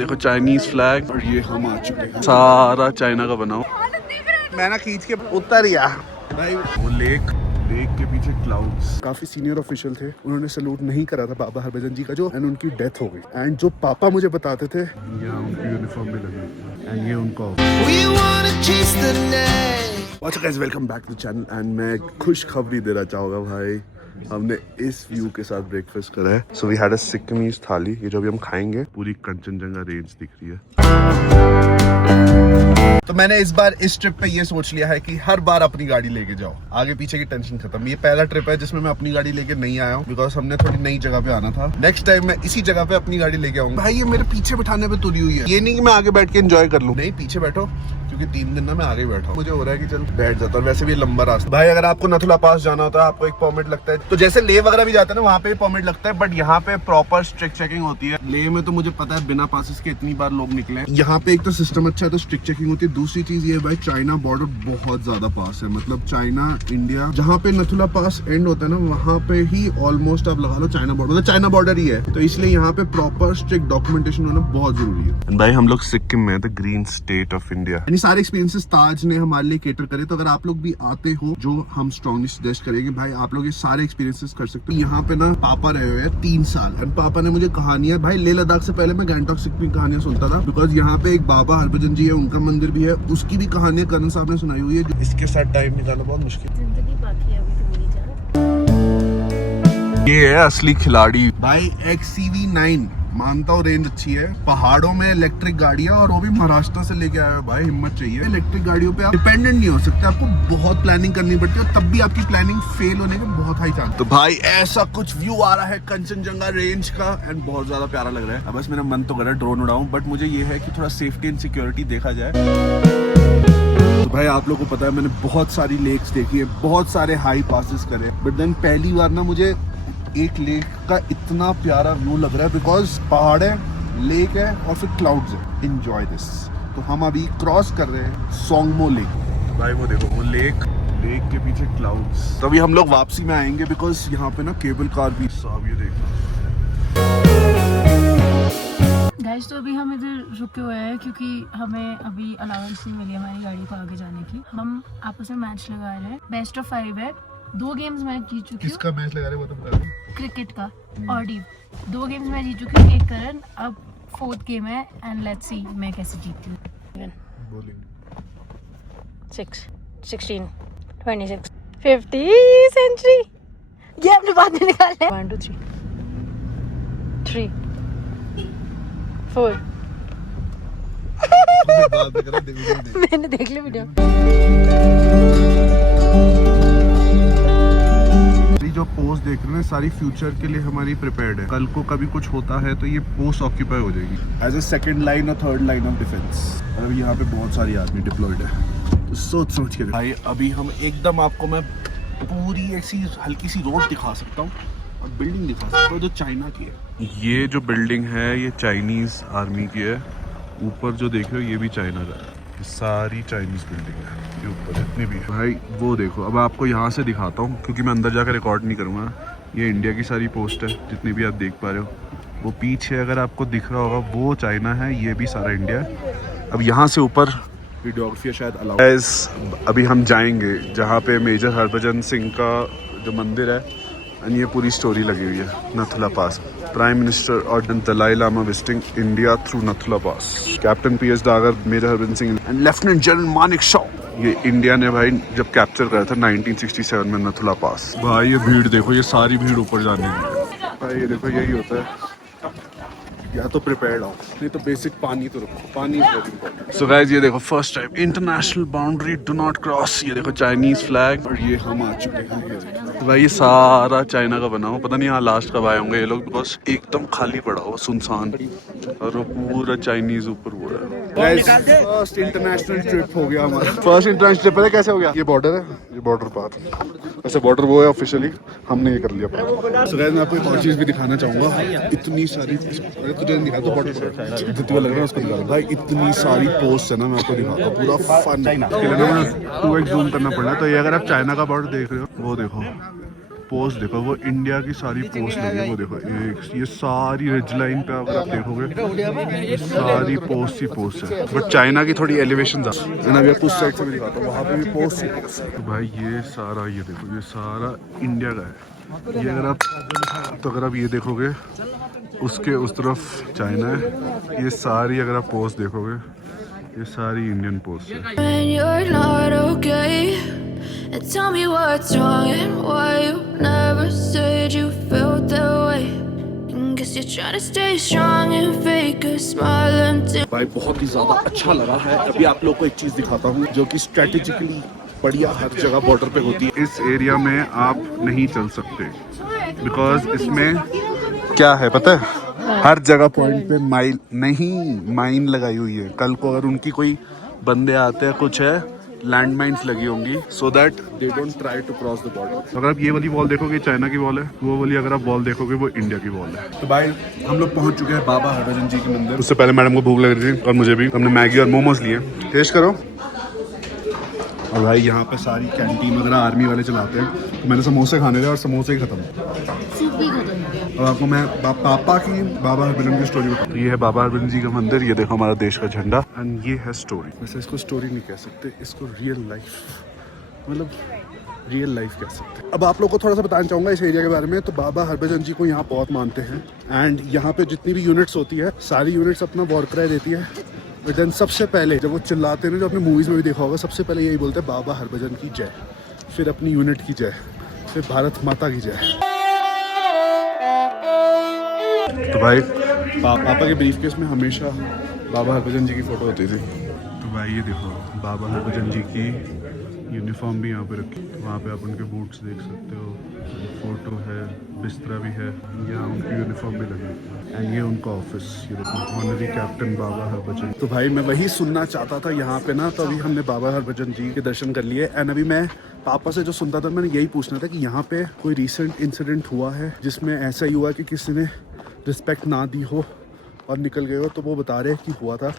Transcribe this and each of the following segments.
देखो Chinese flag और ये हम आ चुके हैं। सारा चाइना का बना हुआ। मैं ना खींच के उतर गया भाई। वो लेक के पीछे क्लाउड्स। काफी सीनियर ऑफिशियल थे, उन्होंने सैल्यूट नहीं करा था बाबा हरभजन जी का जो, एंड उनकी डेथ हो गई। एंड जो पापा मुझे बताते थे यहाँ उनकी यूनिफॉर्म भी लगी एंड ये उनको। अच्छा guys, welcome back to the channel and मैं खुश खबरी देना चाहूँगा भाई। हमने इस व्यू के साथ ब्रेकफास्ट करा है। So we had a Sikkimese thali. ये जो भी हम खाएंगे पूरी कंचनजंगा रेंज दिख रही है। तो मैंने इस बार इस ट्रिप पे ये सोच लिया है कि हर बार अपनी गाड़ी लेके जाओ, आगे पीछे की टेंशन खत्म। ये पहला ट्रिप है जिसमें मैं अपनी गाड़ी लेके नहीं आया हूँ, बिकॉज हमने थोड़ी नई जगह पे आना था। नेक्स्ट टाइम मैं इसी जगह पे अपनी गाड़ी लेके आऊंगा। भाई ये मेरे पीछे बिठाने पे तुली हुई है, ये नहीं कि मैं आगे बैठ के एंजॉय कर लूँ। नहीं, पीछे बैठो, क्योंकि 3 दिन ना मैं आगे बैठा हूँ। मुझे हो रहा है कि चल बैठ जाता हूँ। वैसे भी लंबा रास्ता भाई। अगर आपको नथुला पास जाना होता है आपको एक परमिट लगता है। तो जैसे लेह वगैरह भी जाते हैं ना, वहाँ पे परमिट लगता है, बट यहाँ पे प्रॉपर स्ट्रिक्ट चेकिंग होती है। लेह में तो मुझे पता है बिना पासेस के इतनी बार लोग निकले। यहाँ पे एक तो सिस्टम अच्छा है तो स्ट्रिक्ट चेकिंग होती है। दूसरी चीज ये भाई, चाइना बॉर्डर बहुत ज्यादा पास है। मतलब चाइना इंडिया, जहाँ पे नथुला पास एंड होता है ना, वहाँ पे ही ऑलमोस्ट आप लगा लो चाइना बॉर्डर, मतलब चाइना बॉर्डर ही है। तो इसलिए यहाँ पे प्रॉपर स्ट्रिक्ट डॉक्यूमेंटेशन होना बहुत जरूरी है। भाई हम लोग सिक्किम में, the green state of India. यानी सारे एक्सपीरियंसेस ताज ने हमारे लिए केटर करे। तो अगर आप लोग भी आते हो, जो हम स्ट्रांगली सजेस्ट करेंगे भाई, आप लोग ये सारे एक्सपीरियंसेस कर सकते हो। यहाँ पे ना पापा रहे हुए हैं 3 साल, एंड पापा ने मुझे कहानियां, भाई लेह लद्दाख से पहले मैं गैंगटॉक से भी कहानियां सुनता था, बिकॉज यहाँ पे एक बाबा हरभजन जी है, उनका मंदिर भी है, उसकी भी कहानियां करण साहब ने सुनाई हुई है। इसके साथ टाइम निकालना बहुत मुश्किल। जिंदगी बाकी है अभी तो मेरी जान। ये है असली खिलाड़ी भाई। XCV9 मानता हूँ रेंज अच्छी है। पहाड़ों में इलेक्ट्रिक गाड़ियां, और वो भी महाराष्ट्र से लेके आए हो भाई। हिम्मत चाहिए। इलेक्ट्रिक गाड़ियों पे आप डिपेंडेंट नहीं हो सकते, आपको बहुत प्लानिंग करनी पड़ती है, तब भी आपकी प्लानिंग फेल होने के बहुत हाई चांस। तो भाई ऐसा कुछ व्यू आ रहा है कंचनजंगा रेंज का, एंड बहुत ज्यादा प्यारा लग रहा है। अब बस मेरा मन तो कर रहा है ड्रोन उड़ाऊं, बट मुझे ये है कि थोड़ा सेफ्टी एंड सिक्योरिटी देखा जाए। तो भाई आप लोगों को पता है मैंने बहुत सारी लेक्स देखी है, बहुत सारे हाई पासेस करे, बट देन पहली बार ना मुझे एक लेक का इतना प्यारा व्यू लग रहा है, बिकॉज पहाड़ है, लेक है और फिर क्लाउड्स है। Enjoy this. तो हम अभी क्रॉस कर रहे हैं सोंगमो लेक। भाई वो देखो, वो लेक के पीछे क्लाउड्स। तो अभी हम लोग वापसी में आएंगे, बिकॉज यहाँ पे ना केबल कार भी साहब, ये देखना। गाइस तो अभी हम इधर रुके हुए हैं क्योंकि हमें अभी अलाउंस नहीं मिली हमारी गाड़ी को आगे जाने की। हम आपस में मैच लगा रहे हैं, बेस्ट ऑफ 5 है। 2 गेम्स मैं जीत चुकी हूँ। किसका मैच लगा रहे हो वो तो बता दो। क्रिकेट का और डी 2 गेम्स मैं जीत चुकी हूँ, 1 करण। अब 4th गेम है एंड लेट्स सी मैं कैसे जीतती हूँ। 6 16 26 50 सेंचुरी। ये अपने बाद में निकालना है। 1 2 3 3 4 मैंने देख लिया वीडियो। जो पोस्ट देख रहे हैं सारी फ्यूचर के लिए हमारी प्रिपेयर्ड है। कल को कभी कुछ होता है तो ये पोस्ट ऑक्यूपाई हो जाएगी एज ए सेकंड लाइन और थर्ड लाइन ऑफ डिफेंस। और यहाँ पे बहुत सारी आदमी डिप्लॉयड है, तो सोच के भाई अभी हम एकदम आपको मैं पूरी ऐसी हल्की सी रोड दिखा सकता हूँ और बिल्डिंग दिखा सकता हूँ जो चाइना की है। ये जो बिल्डिंग है ये चाइनीज आर्मी की है। ऊपर जो देख रहे हो ये भी चाइना का है। सारी चाइनीज बिल्डिंग है ये ऊपर जितनी भी है भाई। वो देखो, अब आपको यहाँ से दिखाता हूँ क्योंकि मैं अंदर जाकर रिकॉर्ड नहीं करूँगा। ये इंडिया की सारी पोस्ट है जितनी भी आप देख पा रहे हो। वो पीछे अगर आपको दिख रहा होगा वो चाइना है, ये भी सारा इंडिया है। अब यहाँ से ऊपर वीडियोग्राफी शायद अलाउ। अभी हम जाएंगे जहाँ पे मेजर हरभजन सिंह का जो मंदिर है, एंड ये पूरी स्टोरी लगी हुई है Nathula pass. Prime minister order Dalai Lama visiting India through Nathula pass. Captain PS Dagar, major Harbhajan Singh and lieutenant general Manekshaw. ये इंडिया ने भाई जब कैप्चर करा था 1967 में नथुला पास। भाई ये भीड़ देखो, ये सारी भीड़ ऊपर जाने की। भाई ये देखो, यही होता है, या तो प्रिपेयर्ड हो, नहीं तो बेसिक पानी तो रखो। पानी is very important. So guys ये देखो, first time international boundary do not cross. ये देखो चाइनीज फ्लैग, और ये हम आ चुके हैं। तो भाई ये सारा चाइना का बना हुआ। पता नहीं यहाँ लास्ट कब आए होंगे ये लोग, बिकॉज एकदम खाली पड़ा हुआ, सुनसान, और वो पूरा चाइनीज ऊपर हो रहा है। गाइस फर्स्ट इंटरनेशनल ट्रिप हो गया हमारा। फर्स्ट इंटरनेशनल ट्रिप पता है कैसे हो गया? ये बॉर्डर है, ये बॉर्डर पार, वैसे बॉर्डर वो है ऑफिशियली, हमने ये कर लिया पार। सो गाइस मैं आपको एक और चीज भी दिखाना चाहूंगा। इतनी सारी, तुझे दिखा तो बॉर्डर जितनी लग रहा है उसको दिखा भाई। इतनी सारी पोस्ट है ना, मैं आपको दिखाता हूँ पूरा फन। 2x जूम करना पड़ रहा है। तो ये अगर आप चाइना का बॉर्डर देख रहे हो, वो देखो पोस्ट देखो, वो इंडिया की सारी पोस्ट लगी, वो देखो एक ये सारी रिज लाइन पे अगर आप देखोगे सारी पोस्ट ही पोस्ट है, बट चाइना की थोड़ी एलिवेशन ज़्यादा। अभी आपको उस साइड से भी दिखाता हूँ, वहाँ पे भी पोस्ट ही पोस्ट है। तो भाई ये सारा, ये देखो ये सारा इंडिया का है। ये अगर आप ये देखोगे उसके उस तरफ चाइना है। ये सारी अगर आप पोस्ट देखोगे ये सारी इंडियन पोस्ट है। When you're not okay, and tell me what's wrong and why you never said you felt that way. And guess you're trying to stay strong and fake a smile until भाई बहुत ही ज़्यादा अच्छा लगा है। अभी आप लोग को एक चीज़ दिखाता हूँ जो कि स्ट्रेटेजिकली बढ़िया हर जगह बॉर्डर पे होती है। इस एरिया में आप नहीं चल सकते बिकॉज इसमें क्या है पता है, हर जगह पॉइंट पे माइन लगाई हुई है। कल को अगर उनकी कोई बंदे आते हैं कुछ है, लैंड माइन्स लगी होंगी so that they don't try to cross the border. अगर आप ये वाली वॉल देखोगे चाइना की वॉल है, वो वाली अगर आप वॉल देखोगे वो इंडिया की वॉल है। तो भाई हम लोग पहुंच चुके हैं बाबा हरभजन जी के मंदिर। उससे पहले मैडम को भूख लग रही थी और मुझे भी। हमने मैगी और मोमोज लिए, टेस्ट करो। और भाई यहाँ पे सारी कैंटीन वगैरह आर्मी वाले चलाते हैं, तो मैंने समोसे खाने थे और समोसे ही खत्म, सूप भी खत्म हो गया। अब आपको मैं पापा की बाबा हरभजन की स्टोरी बताऊँ। तो ये है बाबा हरभजन जी का मंदिर, ये देखो हमारा देश का झंडा, एंड ये है स्टोरी। वैसे इसको स्टोरी नहीं कह सकते, इसको रियल लाइफ, मतलब रियल लाइफ कह सकते हैं। अब आप लोग को थोड़ा सा बताना चाहूँगा इस एरिया के बारे में। तो बाबा हरभजन जी को यहाँ बहुत मानते हैं, एंड यहाँ पे जितनी भी यूनिट्स होती है सारी यूनिट्स अपना वॉर क्राई देती है। बट देन सबसे पहले जब वो चिल्लाते हैं, जो आपने मूवीज़ में भी देखा होगा, सबसे पहले यही बोलते हैं बाबा हरभजन की जय, फिर अपनी यूनिट की जय, फिर भारत माता की जय। तो भाई पापा के ब्रीफ केस में हमेशा बाबा हरभजन जी की फ़ोटो होती थी। तो भाई ये देखो बाबा हरभजन जी की यूनिफॉर्म भी यहाँ पे रखी, वहाँ पे आप उनके बूट्स देख सकते हो, फोटो है, बिस्तरा भी है, यहाँ उनकी यूनिफॉर्म भी लगी, एंड ये उनका ऑफिस, ये देखो ऑनरी कैप्टन बाबा हरभजन। तो भाई मैं वही सुनना चाहता था यहाँ पे ना, तो अभी हमने बाबा हरभजन जी के दर्शन कर लिए। एंड अभी मैं पापा से जो सुनता था, मैंने यही पूछना था कि यहाँ पे कोई रिसेंट इंसिडेंट हुआ है जिसमें ऐसा ही हुआ कि किसी ने रिस्पेक्ट ना दी हो और निकल गए हो। तो वो बता रहे हैं कि हुआ था,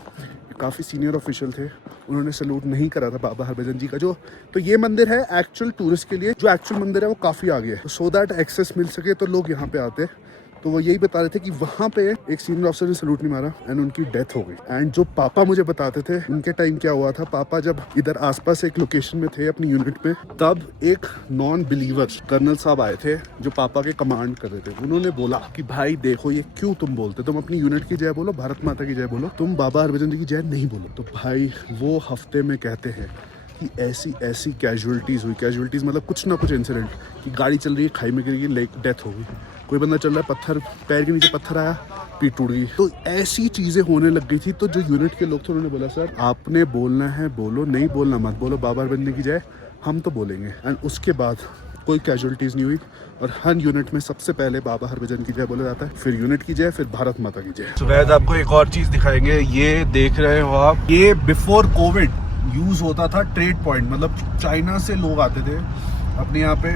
काफ़ी सीनियर ऑफिशियल थे, उन्होंने सैल्यूट नहीं करा था बाबा हरभजन जी का। जो तो ये मंदिर है एक्चुअल टूरिस्ट के लिए, जो एक्चुअल मंदिर है वो काफ़ी आगे है, सो दैट एक्सेस मिल सके तो लोग यहाँ पे आते हैं। तो वो यही बता रहे थे कि वहाँ पे एक सीनियर ऑफिसर ने सैल्यूट नहीं मारा एंड उनकी डेथ हो गई। एंड जो पापा मुझे बताते थे उनके टाइम क्या हुआ था, पापा जब इधर आसपास एक लोकेशन में थे अपनी यूनिट में, तब एक नॉन बिलीवर कर्नल साहब आए थे जो पापा के कमांड कर रहे थे। उन्होंने बोला कि भाई देखो ये क्यों तुम बोलते, तुम अपनी यूनिट की जय बोलो, भारत माता की जय बोलो, तुम बाबा हरभजन जी की जय नहीं बोलो। तो भाई वो हफ्ते में कहते हैं कि ऐसी कैजुअलिटीज़ हुई, कैजुअलिटीज़ मतलब कुछ ना कुछ इंसिडेंट, कि गाड़ी चल रही है खाई में गिर गई, लाइक डेथ हो गई, कोई बंदा चल रहा है पत्थर पैर के नीचे पत्थर आया, पीठ टूट गई। तो ऐसी चीज़ें होने लग गई थी। तो जो यूनिट के लोग थे उन्होंने बोला सर आपने बोलना है बोलो, नहीं बोलना मत बोलो, बाबा हरभजन की जय हम तो बोलेंगे। एंड उसके बाद कोई कैजुअलिटीज़ नहीं हुई और हर यूनिट में सबसे पहले बाबा हरभजन की जय बोला जाता है, फिर यूनिट की जय, फिर भारत माता की जय। तो वैद आपको एक और चीज़ दिखाएंगे, ये देख रहे हो आप, ये बिफोर कोविड यूज़ होता था ट्रेड पॉइंट, मतलब चाइना से लोग आते थे अपने यहाँ पे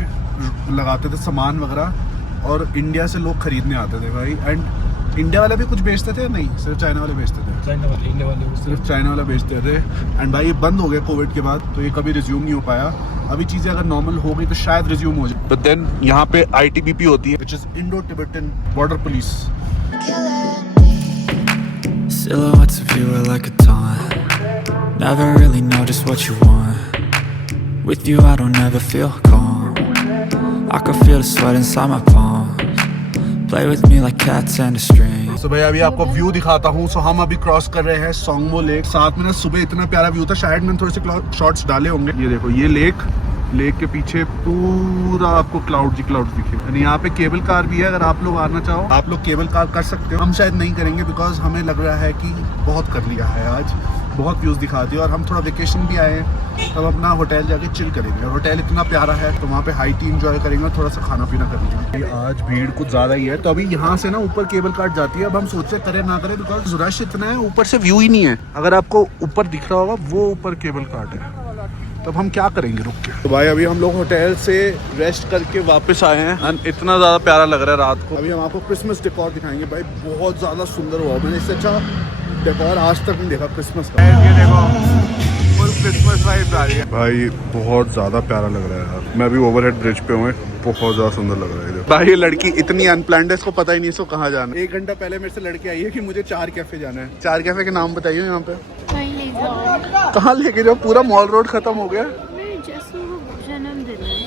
लगाते थे सामान वगैरह, और इंडिया से लोग खरीदने आते थे भाई। एंड इंडिया वाले भी कुछ बेचते थे, नहीं सिर्फ चाइना वाले बेचते थे, इंडिया वाले सिर्फ चाइना वाले बेचते थे। एंड भाई ये बंद हो गया कोविड के बाद, तो ये कभी रिज्यूम नहीं हो पाया। अभी चीज़ें अगर नॉर्मल हो गई तो शायद रिज्यूम हो जाए। बट देन यहाँ पे ITBP होती है, which is Indo Tibetan border police. Silhouettes of you are like a taunt. Never really know just what you want. With you I don't ever feel calm. I can feel the sweat inside my palms. Play with me like cats and a string. तो भाई अभी आपको view दिखाता हूँ। सो हम अभी cross कर रहे हैं सोंगमो लेक। साथ में ना सुबह इतना प्यारा व्यू था, शायद मैंने थोड़े से शॉट्स डाले होंगे। ये देखो ये लेक के पीछे पूरा आपको क्लाउड दिखे। यानी यहाँ पे केबल कार भी है, अगर आप लोग आना चाहो आप लोग केबल कार कर सकते हो। हम शायद नहीं करेंगे बिकॉज हमें लग रहा है कि बहुत कर लिया है आज, बहुत व्यूज़ दिखा दिए, और हम थोड़ा वेकेशन भी आए हैं, तब अपना होटल जाके चिल करेंगे। होटल इतना प्यारा है तो वहाँ पे हाई टी इंजॉय करेंगे और थोड़ा सा खाना पीना करेंगे। आज भीड़ कुछ ज़्यादा ही है, तो अभी यहाँ से ना ऊपर केबल कार जाती है। अब हम सोचे करें ना करें बिकॉज रश इतना है, ऊपर से व्यू ही नहीं है। अगर आपको ऊपर दिख रहा होगा वो ऊपर केबल कार्ट है, तब हम क्या करेंगे रुक के। तो भाई अभी हम लोग होटल से रेस्ट करके वापस आए हैं एंड इतना ज़्यादा प्यारा लग रहा है रात को। अभी हम आपको क्रिसमस डेकोर दिखाएंगे भाई, बहुत ज़्यादा सुंदर हुआ। मैंने इससे अच्छा डेकोर आज तक नहीं देखा क्रिसमस का। ये देखो फुल क्रिसमस वाइब आ रही है भाई। बहुत ज्यादा प्यारा लग रहा है यार। मैं अभी ओवरहेड ब्रिज पे हूँ, बहुत ज्यादा सुंदर लग रहा है भाई। ये लड़की इतनी अनप्लान्ड है, इसको पता ही नहीं इसको कहाँ जाना है। 1 घंटा पहले मेरे से लड़की आई है कि मुझे 4 कैफे जाना है। 4 कैफे के नाम बताइए यहाँ पे। कहाँ लेके जाओ? पूरा मॉल रोड खत्म हो गया। मैं जैसे वो जन्मदिन है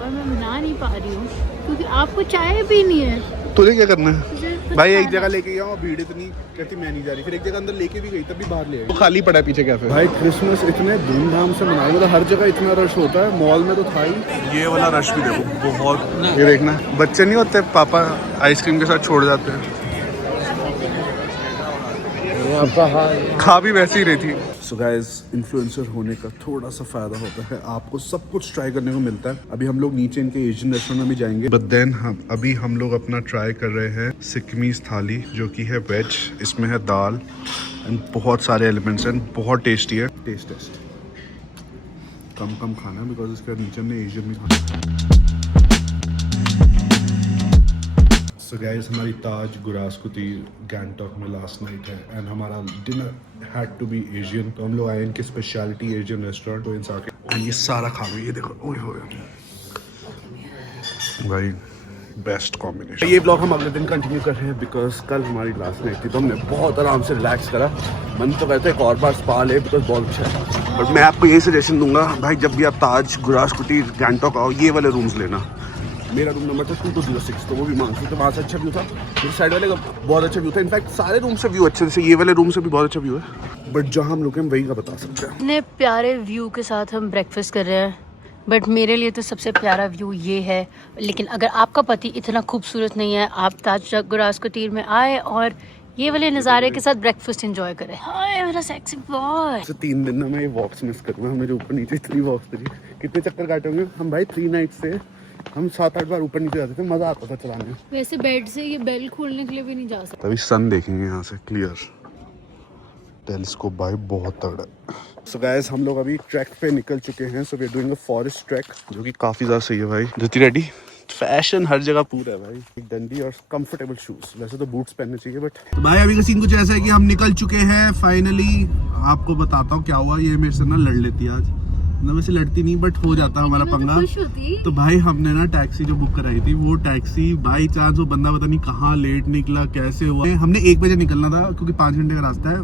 और मैं मना नहीं पा रही हूँ क्योंकि आपको चाय भी नहीं है। तुझे क्या करना है भाई? एक जगह लेके गया और भीड़ इतनी कहती मैं नहीं जा रही, फिर एक जगह अंदर लेके भी गई तब भी बाहर ले आई। तो खाली पड़ा है पीछे कैफे। भाई क्रिसमस इतने धूमधाम से मनाया, मतलब हर जगह इतना रश होता है। मॉल में तो था ही। ये वाला रश भी देखो बहुत। ये देखना, बच्चे नहीं होते पापा आइसक्रीम के साथ छोड़ जाते हैं। खा भी वैसे ही रही थी। सो गाइस, इन्फ्लुएंसर होने का थोड़ा सा फायदा होता है, आपको सब कुछ ट्राई करने को मिलता है। अभी हम लोग नीचे इनके एशियन रेस्टोरेंट में भी जाएंगे, बट देन अभी हम लोग अपना ट्राई कर रहे हैं सिक्किमीज थाली, जो कि है वेज। इसमें है दाल एंड बहुत सारे एलिमेंट्स हैं, बहुत टेस्टी है। टेस्ट कम खाना है बिकॉज इसके नीचे हमने एशियन भी खाना। सो गाइस, हमारी ताज गुरास कुटीर गैंगटॉक में लास्ट नाइट है एंड हमारा dinner had to be Asian. तो हम लोग आए इनकी स्पेशलिटी एशियन रेस्टोरेंट, तो इनसे आके ये सारा खा लो। ये देखो, ओए होए भाई, बेस्ट कॉम्बिनेशन। ये ब्लॉग हम अगले दिन कंटिन्यू कर रहे हैं बिकॉज कल हमारी लास्ट नाइट थी, तो हमने बहुत आराम से रिलैक्स करा। मन तो कहते एक और बार स्पा ले बिकॉज बहुत अच्छा है। बट मैं आपको यही सजेशन दूंगा भाई, जब भी आप ताज गुरास कुटीर गैंगटॉक आओ, ये वाले रूम्स लेना। मेरा रूम नंबर था 2206, तो वो भी मानसून, तो वहाँ से अच्छा व्यू था। फिर साइड वाले का बहुत अच्छा व्यू था। इनफैक्ट सारे रूम से व्यू अच्छे, जैसे ये वाले रूम से भी बहुत अच्छा व्यू है। बट जहाँ हम लोग हैं वही का बता सकते हैं। इतने प्यारे व्यू के साथ हम ब्रेकफास्ट कर रहे हैं, बट मेरे लिए तो सबसे प्यारा व्यू ये है। लेकिन अगर आपका पति इतना खूबसूरत नहीं है, आप ताज गुरास कुटीर में आए और ये वाले नज़ारे के साथ ब्रेकफास्ट एंजॉय करें। हाय मेरा सेक्सी बॉय। 3 दिन में मैं ये वॉक्स मिस करूँगा। मेरे ऊपर नीचे 3 वॉक्स करी, कितने चक्कर काटे होंगे हम भाई। 3 नाइट से हम 7-8 बार ऊपर नीचे जाते थे, मजा आता था चलाने में। वैसे बेड से ये बेल खोलने के लिए भी नहीं जा सकते। तभी सन देखेंगे यहाँ से क्लियर। टेलीस्कोप भाई बहुत तगड़ा है। सो गाइस, हम लोग अभी ट्रैक पे निकल चुके हैं। So we are doing a forest track, जो कि काफी ज्यादा सही है भाई। ज्योति रेड्डी, फैशन हर जगह पूरा है भाई। एक डंडी और कंफर्टेबल शूज। वैसे तो बूट्स पहनने चाहिए, बट तो भाई अभी का सीन कुछ ऐसा है कि हम निकल चुके हैं फाइनली। आपको बताता हूँ क्या हुआ। ये मेरे से ना लड़ लेती है आज, मतलब वैसे लड़ती नहीं बट हो जाता हमारा पंगा। तो भाई हमने ना टैक्सी जो बुक कराई थी, वो टैक्सी बाई चांस वो बंदा पता नहीं कहाँ लेट निकला, कैसे हुआ। हमने 1 बजे निकलना था क्योंकि 5 घंटे का रास्ता है।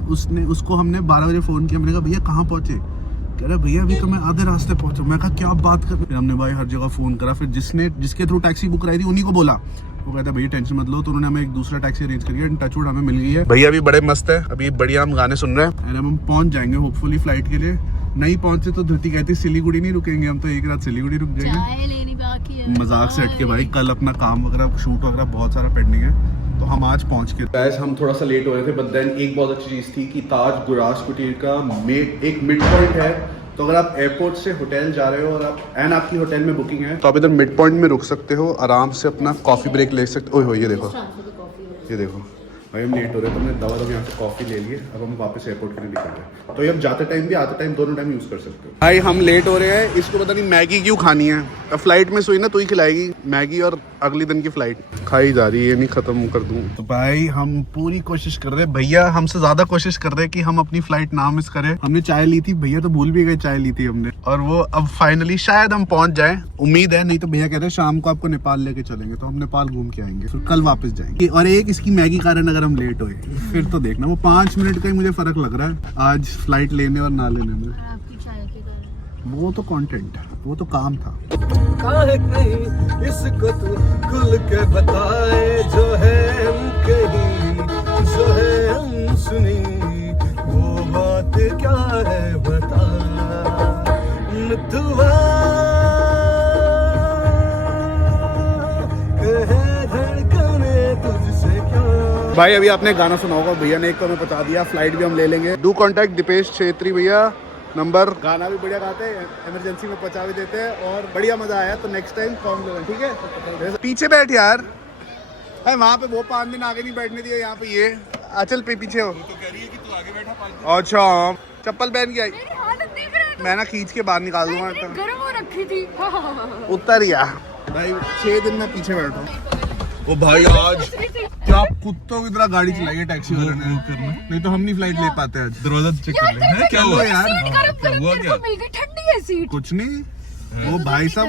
उसको हमने 12 बजे फोन किया। मैंने कहा भैया कहाँ पहुंचे? कह रहे भैया अभी तो मैं आधे रास्ते पहुंचा। मैं कहा क्या बात कर। फिर हमने भाई हर जगह फोन करा। फिर जिसके थ्रू टैक्सी बुक कराई थी उन्हीं को बोला। वो कहता भैया टेंशन मत लो। तो उन्होंने हमें एक दूसरा टैक्सी अरेंज कर दिया। टचवुड हमें मिल गई है। भैया अभी बड़े मस्त है, अभी बढ़िया हम गाने सुन रहे हैं। हम पहुंच जाएंगे होपफुली फ्लाइट के लिए। नहीं पहुंचे तो धृति कहती सिलीगुड़ी नहीं रुकेंगे हम, तो एक रात सिलीगुड़ी रुक जाएंगे। चाय लेनी बाकी है। मजाक से हट के भाई, कल अपना काम वगैरह शूट वगैरह बहुत सारा पेंडिंग है, तो हम आज पहुंच के। गाइस, हम थोड़ा सा लेट हो रहे थे, बट देन एक बहुत अच्छी चीज थी कि ताज गुरास कुटीर का एक मिड पॉइंट है। तो अगर आप एयरपोर्ट से होटल जा रहे हो और आपकी होटल में बुकिंग है, तो आप इधर मिड पॉइंट में रुक सकते हो, आराम से अपना कॉफी ब्रेक ले सकते हो। ये देखो, ये देखो भाई, हम लेट हो रहे हैं, तो हमने दवा यहाँ से कॉफी ले लिए। अब हम वापस एयरपोर्ट के लिए निकल रहे हैं, तो ये अब जाते टाइम भी आते टाइम दोनों टाइम यूज कर सकते हो। भाई हम लेट हो रहे हैं, इसको पता नहीं मैगी क्यों खानी है। अब फ्लाइट में सोई ना, तो ही खिलाएगी मैगी, और अगले दिन की फ्लाइट खाई जा रही है, ये नहीं खत्म कर दूं। तो भाई हम पूरी कोशिश कर रहे हैं, भैया हमसे ज्यादा कोशिश कर रहे हैं कि हम अपनी फ्लाइट ना मिस करें। हमने चाय ली थी, भैया तो भूल भी गए चाय ली थी हमने, और वो अब फाइनली शायद हम पहुंच जाए, उम्मीद है। नहीं तो भैया कहते हैं शाम को आपको नेपाल लेके चलेंगे, तो हम नेपाल घूम के आएंगे, फिर कल वापस जाएंगे। और एक इसकी मैगी कारण अगर हम लेट हुए फिर तो देखना, वो 5 मिनट का ही मुझे फर्क लग रहा है आज फ्लाइट लेने और ना लेने में। आपकी चाय के कारण वो तो कंटेंट है, वो तो काम था। इसको तू खुल के बताए, जो है हम कहीं, जो है हम सुनी, वो बात क्या है बता। दुआ कहे धड़कने तुझसे क्या। भाई अभी आपने गाना सुना होगा, भैया ने एक तो हमें बता दिया, फ्लाइट भी हम ले लेंगे। डू कॉन्टैक्ट दीपेश छेत्री भैया, नंबर। गाना भी बढ़िया गाते हैं, इमरजेंसी में पहुंचा भी देते हैं, और बढ़िया मजा आया। तो नेक्स्ट टाइम कॉल करें, ठीक है? पीछे बैठ यार, वहाँ पे वो 5 दिन आगे नहीं बैठने दिया, यहाँ पे ये अचल पे पीछे हो। तो कह रही है कि तू आगे बैठा। अच्छा, चप्पल पहन के आई, मैं ना खींच के बाहर निकाल दूंगा। गर्म हो रखी थी। उतर या भाई, 6 दिन में पीछे बैठा। ओ भाई आज क्या कुत्तों की तरह गाड़ी चलाई है टैक्सी वाले ने, नहीं तो हम नहीं फ्लाइट ले पाते आज। दरवाजा चेक कर ले। क्या हुआ यार हुआ क्या? ठंडी है सीट। कुछ नहीं, वो भाई साहब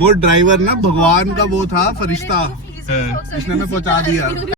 वो ड्राइवर ना भगवान का वो था फरिश्ता, इसने हमें पहुंचा दिया।